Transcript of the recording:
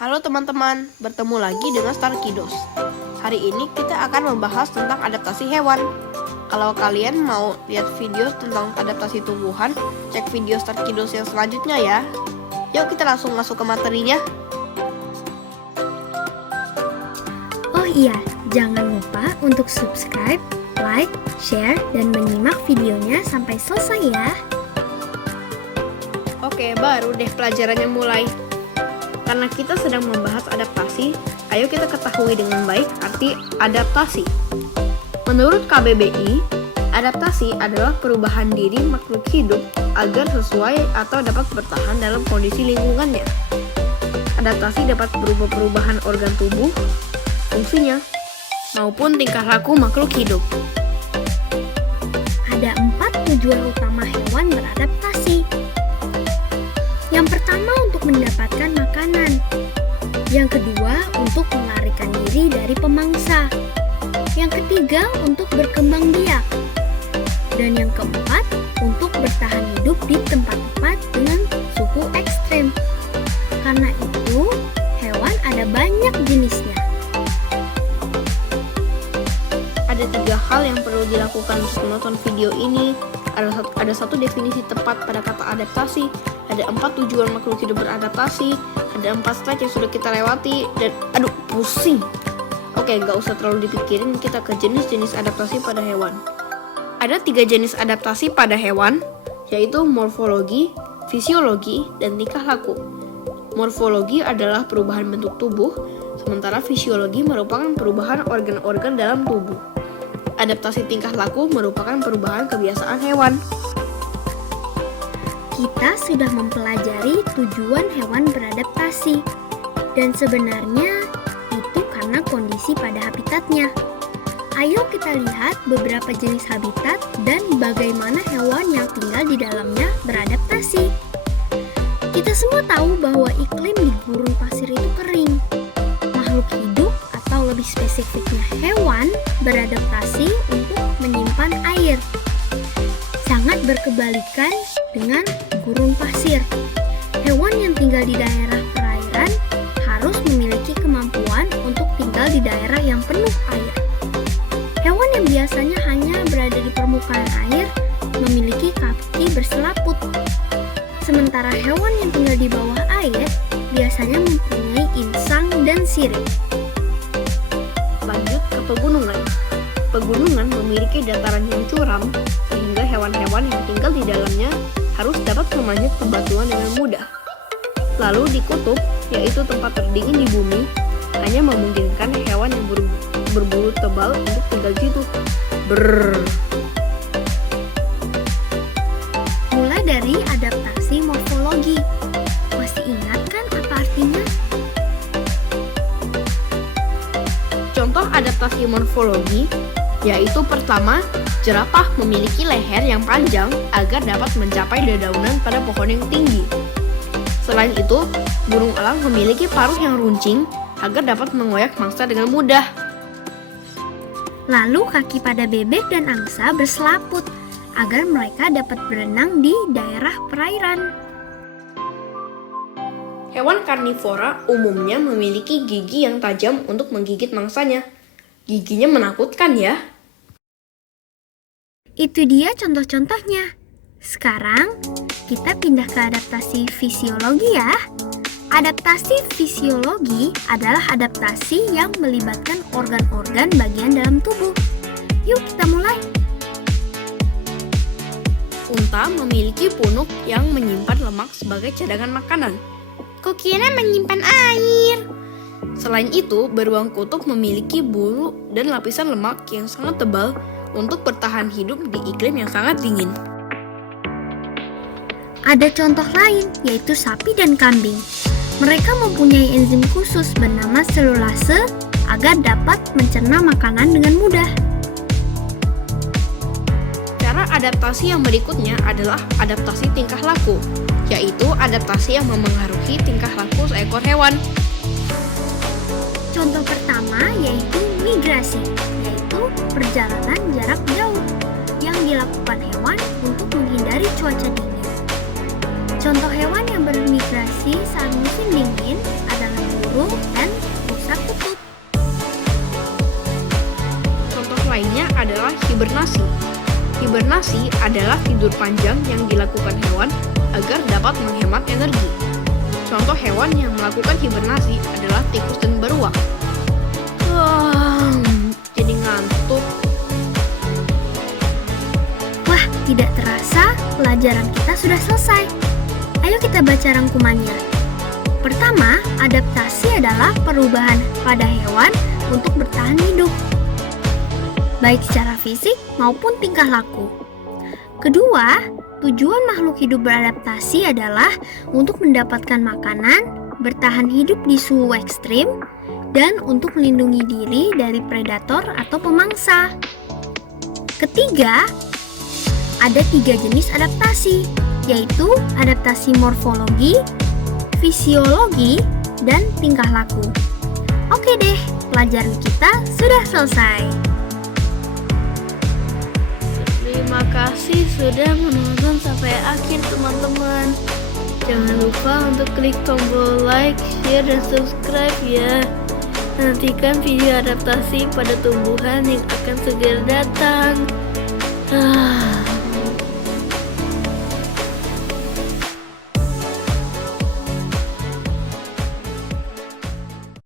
Halo teman-teman, bertemu lagi dengan Star Kidos. Hari ini kita akan membahas tentang adaptasi hewan. Kalau kalian mau lihat video tentang adaptasi tumbuhan, cek video Star Kidos yang selanjutnya ya. Yuk kita langsung masuk ke materinya. Oh iya, jangan lupa untuk subscribe, like, share, dan menyimak videonya sampai selesai ya. Oke, baru deh pelajarannya mulai. Karena kita sedang membahas adaptasi, ayo kita ketahui dengan baik arti adaptasi. Menurut KBBI, adaptasi adalah perubahan diri makhluk hidup agar sesuai atau dapat bertahan dalam kondisi lingkungannya. Adaptasi dapat berupa perubahan organ tubuh, fungsinya, maupun tingkah laku makhluk hidup. Ada 4 tujuan utama hewan beradaptasi. Yang pertama untuk mendapatkan makanan. Yang kedua untuk melarikan diri dari pemangsa. Yang ketiga untuk berkembang biak. Dan yang keempat untuk bertahan hidup di tempat-tempat dengan suhu ekstrem. Karena itu, hewan ada banyak jenisnya. Ada 3 hal yang perlu dilakukan untuk menonton video ini. Ada satu definisi tepat pada kata adaptasi. Ada 4 tujuan makhluk hidup beradaptasi. Ada 4 slide yang sudah kita lewati. Dan aduh, pusing. Oke, gak usah terlalu dipikirin. Kita ke jenis-jenis adaptasi pada hewan. Ada 3 jenis adaptasi pada hewan, yaitu morfologi, fisiologi, dan tingkah laku. Morfologi adalah perubahan bentuk tubuh, sementara fisiologi merupakan perubahan organ-organ dalam tubuh. Adaptasi tingkah laku merupakan perubahan kebiasaan hewan. Kita sudah mempelajari tujuan hewan beradaptasi. Dan sebenarnya itu karena kondisi pada habitatnya. Ayo kita lihat beberapa jenis habitat dan bagaimana hewan yang tinggal di dalamnya beradaptasi. Kita semua tahu bahwa iklim di gurun pasir itu kering. Makhluk hidup atau lebih spesifiknya hewan beradaptasi untuk menyimpan air. Sangat berkebalikan dengan gurun pasir. Hewan yang tinggal di daerah perairan harus memiliki kemampuan untuk tinggal di daerah yang penuh air. Hewan yang biasanya hanya berada di permukaan air memiliki kaki berselaput. Sementara hewan yang tinggal di bawah air biasanya mempunyai insang dan sirip. Lanjut ke pegunungan. Pegunungan memiliki dataran yang curam, sehingga hewan-hewan yang tinggal di dalamnya harus dapat memanjat bebatuan dengan mudah. Lalu di kutub, yaitu tempat terdingin di bumi, hanya memungkinkan hewan yang berbulu tebal untuk tinggal di situ. Mulai dari adaptasi morfologi. Masih ingat kan apa artinya? Contoh adaptasi morfologi yaitu pertama, jerapah memiliki leher yang panjang agar dapat mencapai dedaunan pada pohon yang tinggi. Selain itu, burung elang memiliki paruh yang runcing agar dapat mengoyak mangsa dengan mudah. Lalu kaki pada bebek dan angsa berselaput agar mereka dapat berenang di daerah perairan. Hewan karnivora umumnya memiliki gigi yang tajam untuk menggigit mangsanya. Giginya menakutkan ya. Itu dia contoh-contohnya. Sekarang kita pindah ke adaptasi fisiologi ya. Adaptasi fisiologi adalah adaptasi yang melibatkan organ-organ bagian dalam tubuh. Yuk kita mulai. Unta memiliki punuk yang menyimpan lemak sebagai cadangan makanan. Kukira menyimpan air. Selain itu, beruang kutub memiliki bulu dan lapisan lemak yang sangat tebal untuk bertahan hidup di iklim yang sangat dingin. Ada contoh lain, yaitu sapi dan kambing. Mereka mempunyai enzim khusus bernama selulase agar dapat mencerna makanan dengan mudah. Cara adaptasi yang berikutnya adalah adaptasi tingkah laku, yaitu adaptasi yang memengaruhi tingkah laku seekor hewan. Contoh pertama yaitu migrasi, yaitu perjalanan jarak jauh yang dilakukan hewan untuk menghindari cuaca dingin. Contoh hewan yang bermigrasi saat musim dingin adalah burung Hibernasi adalah tidur panjang yang dilakukan hewan agar dapat menghemat energi. Contoh hewan yang melakukan hibernasi adalah tikus dan beruang. Jadi ngantuk. Wah, tidak terasa pelajaran kita sudah selesai. Ayo kita baca rangkumannya. Pertama, adaptasi adalah perubahan pada hewan untuk bertahan hidup, baik secara fisik maupun tingkah laku. Kedua, tujuan makhluk hidup beradaptasi adalah untuk mendapatkan makanan, bertahan hidup di suhu ekstrim, dan untuk melindungi diri dari predator atau pemangsa. Ketiga, ada 3 jenis adaptasi, yaitu adaptasi morfologi, fisiologi, dan tingkah laku. Oke deh, pelajaran kita sudah selesai. Terima kasih sudah menonton sampai akhir teman-teman. Jangan lupa untuk klik tombol like, share, dan subscribe ya. Nantikan video adaptasi pada tumbuhan yang akan segera datang.